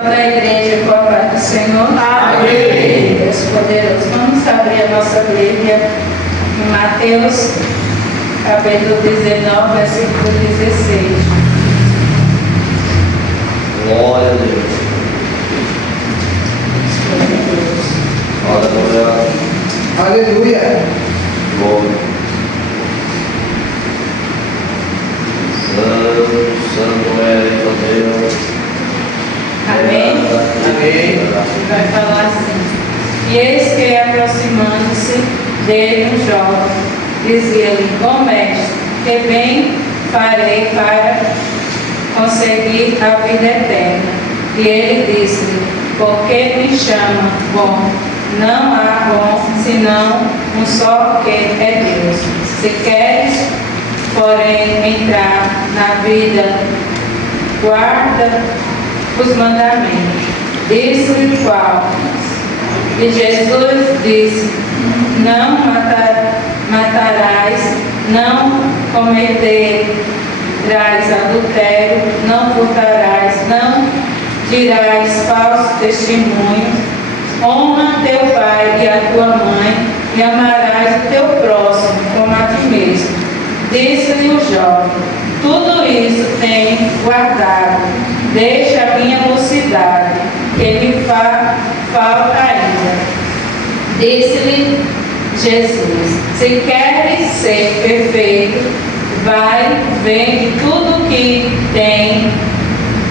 Da igreja com a paz do Senhor. Amém. Deus poderoso. Vamos abrir a nossa Bíblia em Mateus, capítulo 19, versículo 16. Glória a Deus. Aleluia. Aleluia. Glória. Santo é o Deus. Amém? Amém. Vai falar assim: e eis que, aproximando-se dele um jovem, dizia-lhe: bom mestre, que bem farei para conseguir a vida eterna? E ele disse-lhe: por que me chama bom? Não há bom senão um só, que é Deus. Se queres, porém, entrar na vida, guarda os mandamentos. Disse-lhe qual? E Jesus disse: não matarás, não cometerás adultério, não furtarás, não dirás falso testemunho, honra teu pai e a tua mãe, e amarás o teu próximo como a ti mesmo. Disse-lhe o jovem: tudo isso tenho guardado, deixa a minha mocidade, que me falta ainda. Disse-lhe Jesus: se queres ser perfeito, vai, vende tudo que tem,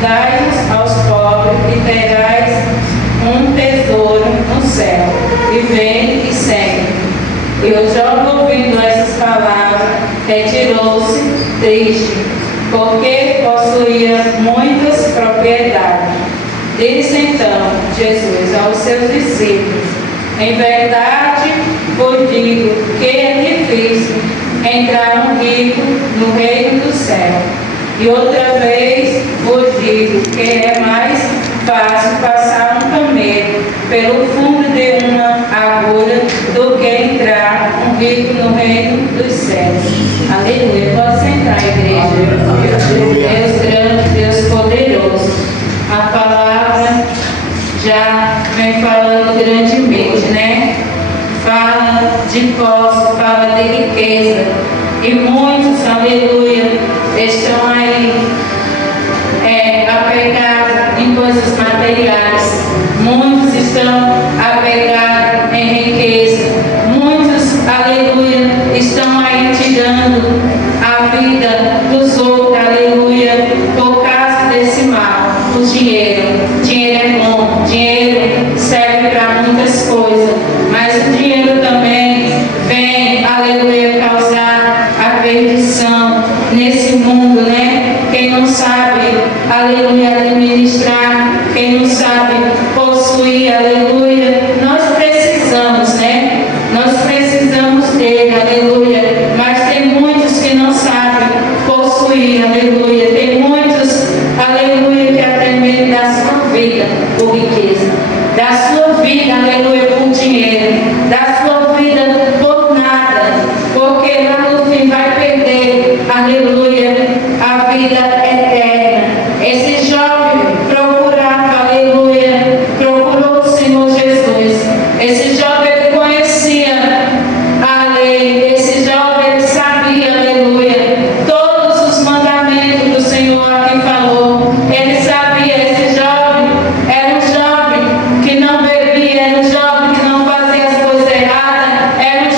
dai-os aos pobres, e terás um tesouro no céu, e vem e segue. E o jovem, ouvindo essas palavras, retirou-se triste, porque possuía muitas propriedades. Disse então Jesus aos seus discípulos: em verdade vos digo que é difícil entrar um rico no reino do céu. E outra vez vos digo que é mais fácil passar um camelo pelo fundo de uma agulha do que entrar um rico no reino dos céus. Aleluia. Pode sentar, igreja. Deus grande, Deus poderoso. A palavra já vem falando grandemente, né? Fala de posse, fala de riqueza. E muitos, aleluia, estão aí apegados em coisas materiais. Muitos estão apegados em riqueza. Muitos, aleluia, estão aí tirando a vida dos outros, aleluia, por causa desse mal, o dinheiro. Dinheiro é bom, dinheiro serve para muitas coisas, mas o dinheiro também vem, aleluia, causar a perdição nesse mundo, né? Quem não sabe, aleluia, administrar, quem não sabe possuir, aleluia, nós precisamos, né? Nós precisamos dele, aleluia, mas tem muitos que não sabem possuir, aleluia, tem muitos, aleluia, que até mesmo da sua vida por riqueza, da sua vida, aleluia, por dinheiro, da sua vida por nada, porque lá no fim vai perder, aleluia, a vida eterna. Esse jovem procurava, aleluia, procurou o Senhor Jesus. Esse jovem conhecia a lei, esse jovem sabia, aleluia, todos os mandamentos do Senhor aqui falou. Ele sabia, esse jovem era um jovem que não bebia, era um jovem que não fazia as coisas erradas, era um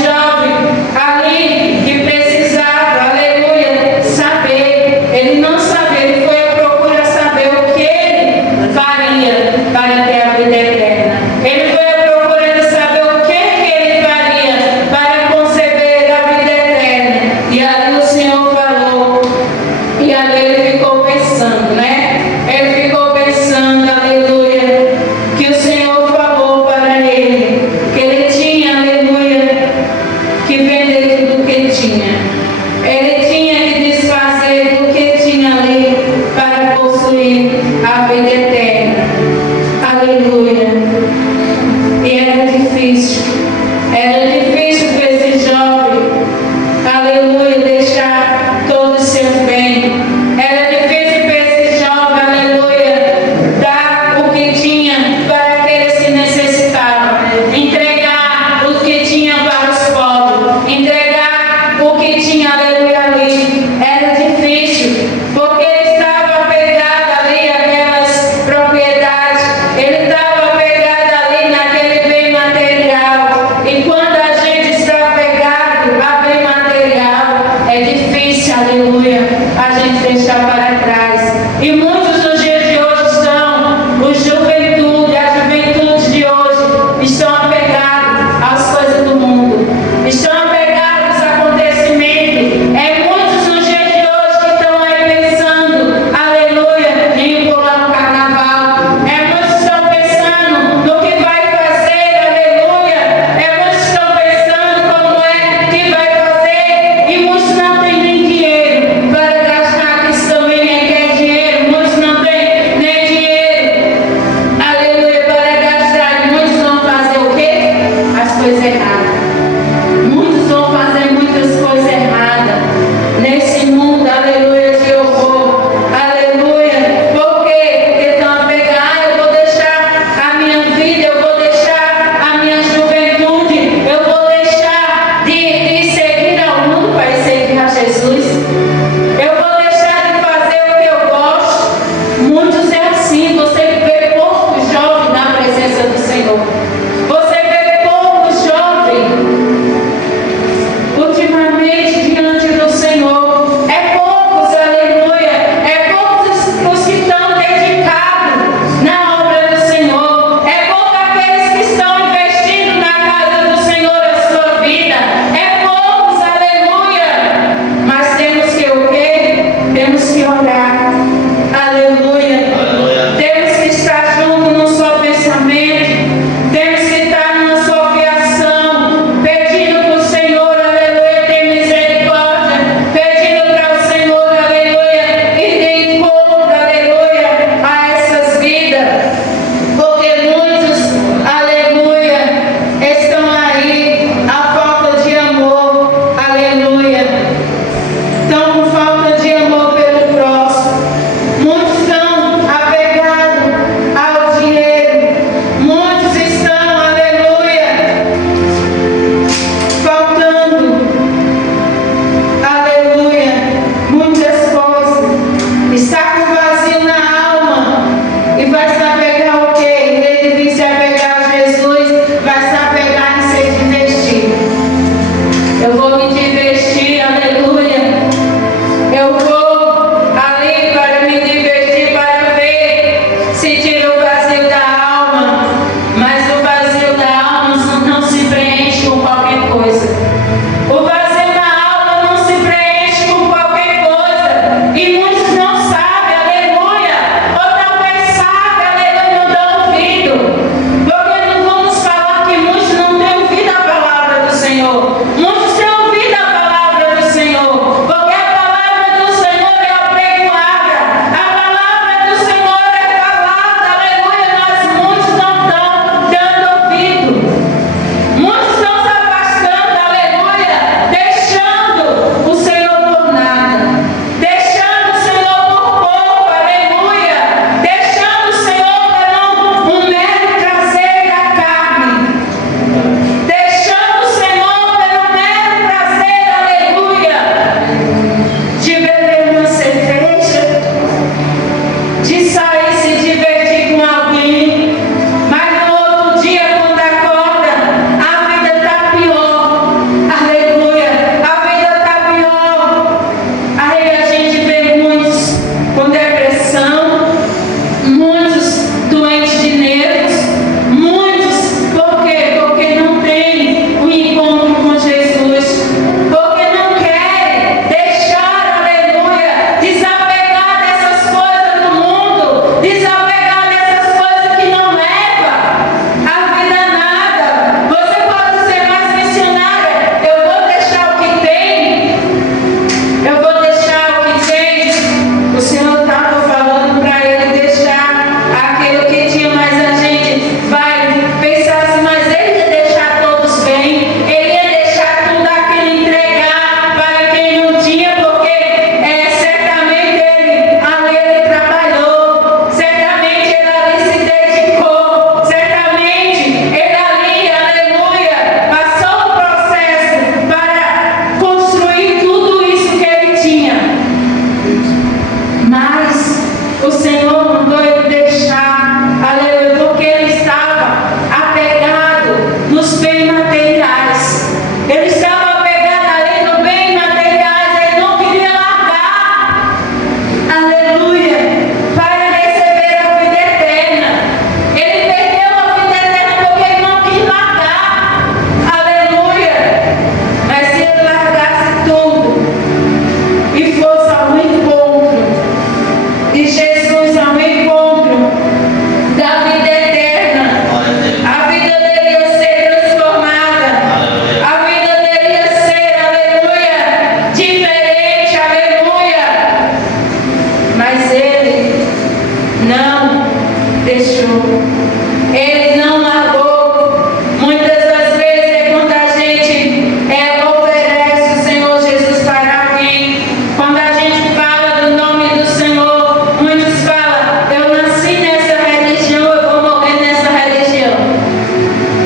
Ele não largou. Muitas das vezes é quando a gente oferece o Senhor Jesus para alguém. Quando a gente fala do nome do Senhor, muitos falam: eu nasci nessa religião, eu vou morrer nessa religião.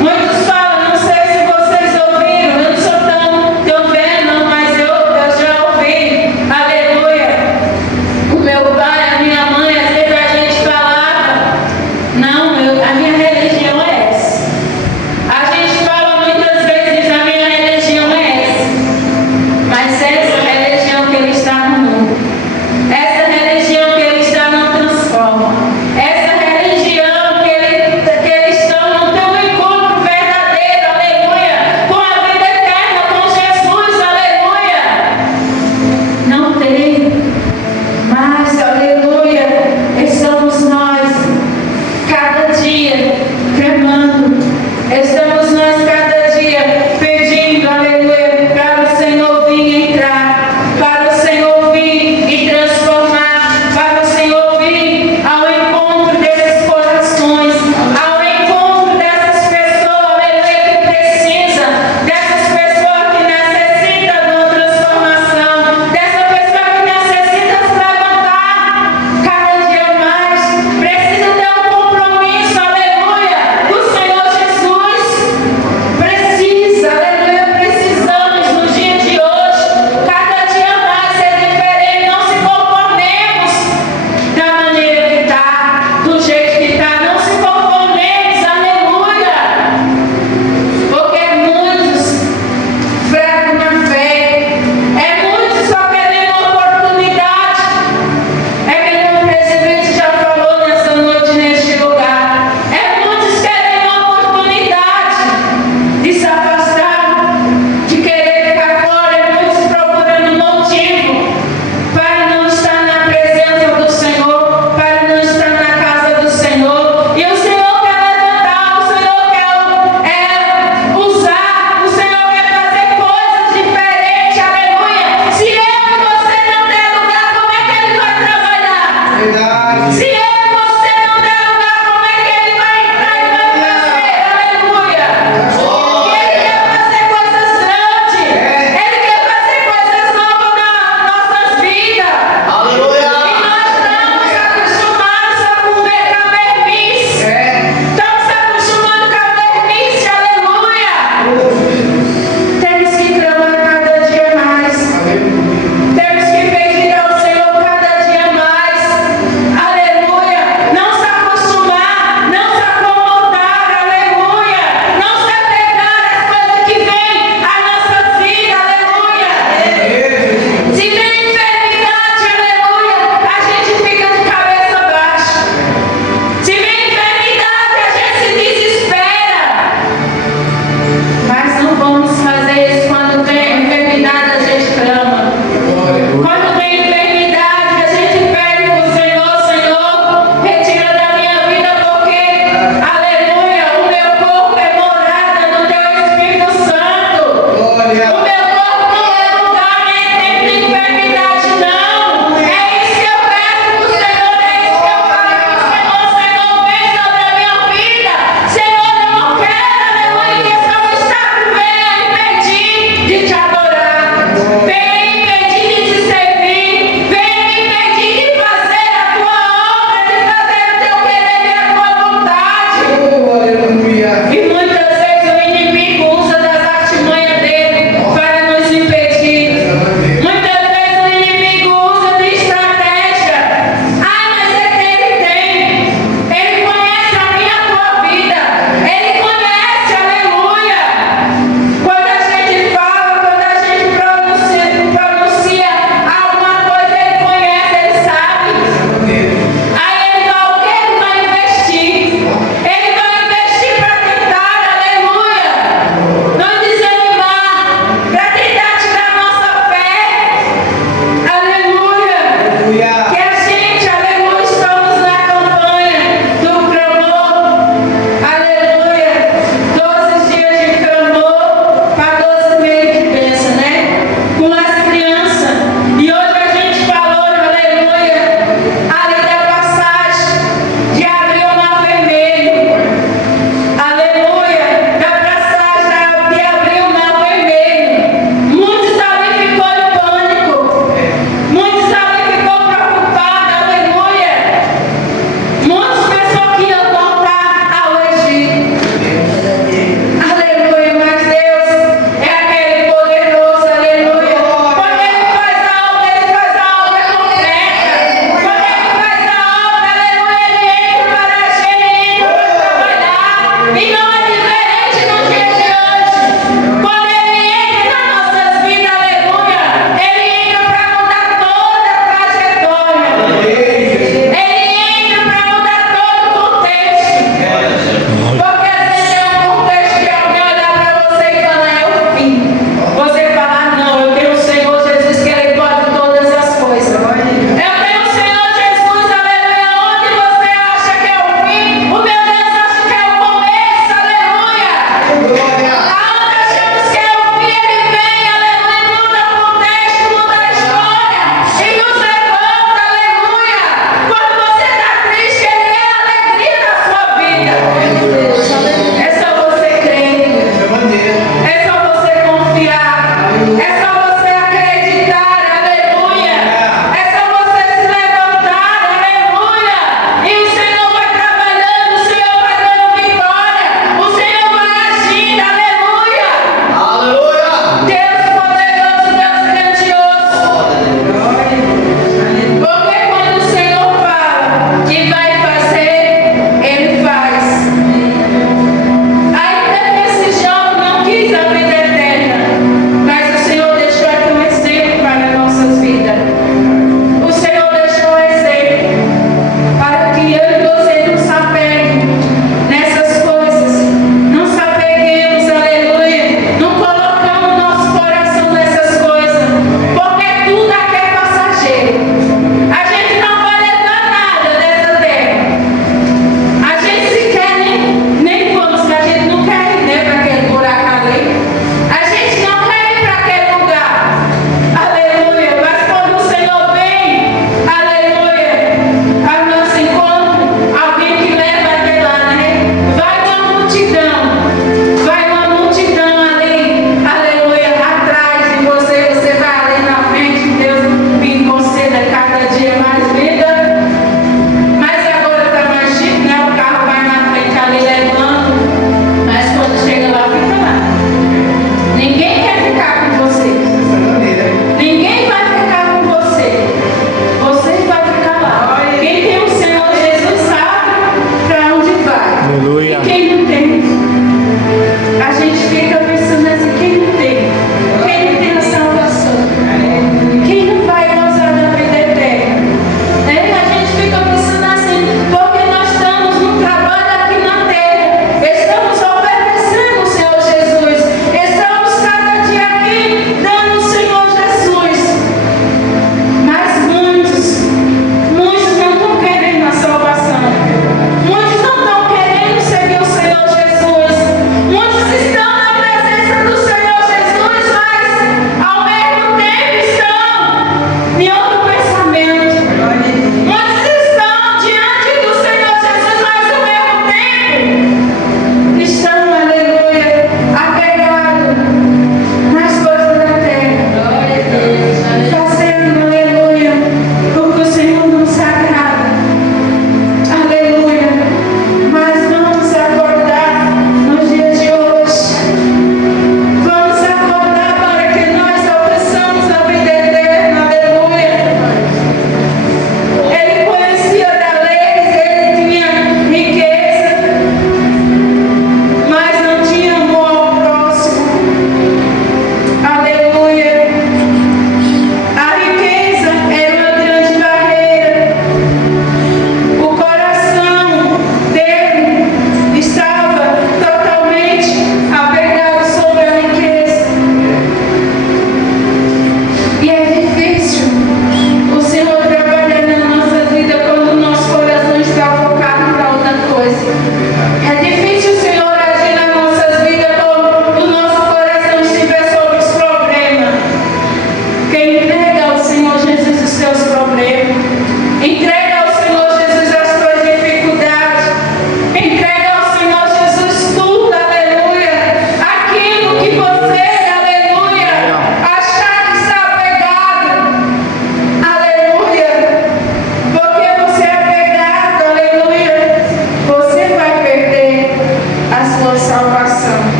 Muitos falam, não sei se vocês ouviram, eu não sou tão velho não, mas eu já ouvi. Aleluia. O meu pai, a minha mãe, às vezes a gente falava: não, a minha religião é essa. A gente fala muitas vezes: a minha religião é essa. Mas essa religião que ele está no mundo, essa religião que ele está não transforma, essa religião que ele está no teu encontro verdadeiro, aleluia, com a vida eterna, com Jesus, aleluia, não tem. Mas, aleluia, estamos nós, cada dia, clamando, estamos nós cada dia, pedindo, aleluia, para o Senhor vir entrar, para o Senhor vir e transformar, para o Senhor vir ao encontro desses corações, ao encontro dessas pessoas, aleluia, que precisam, dessas pessoas que necessitam de uma transformação, dessa pessoa que necessita se levantar cada dia mais, precisa ter um compromisso, aleluia, do Senhor Jesus,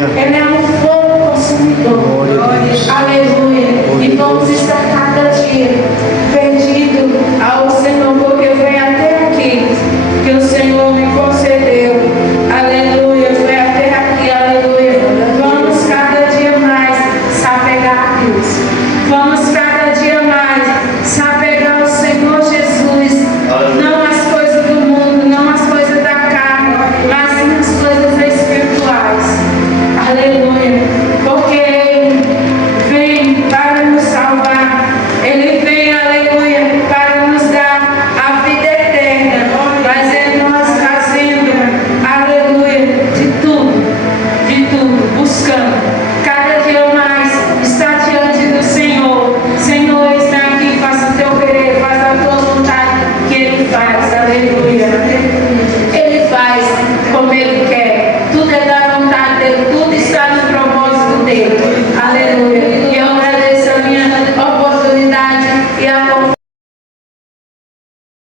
Aleluia. Ela é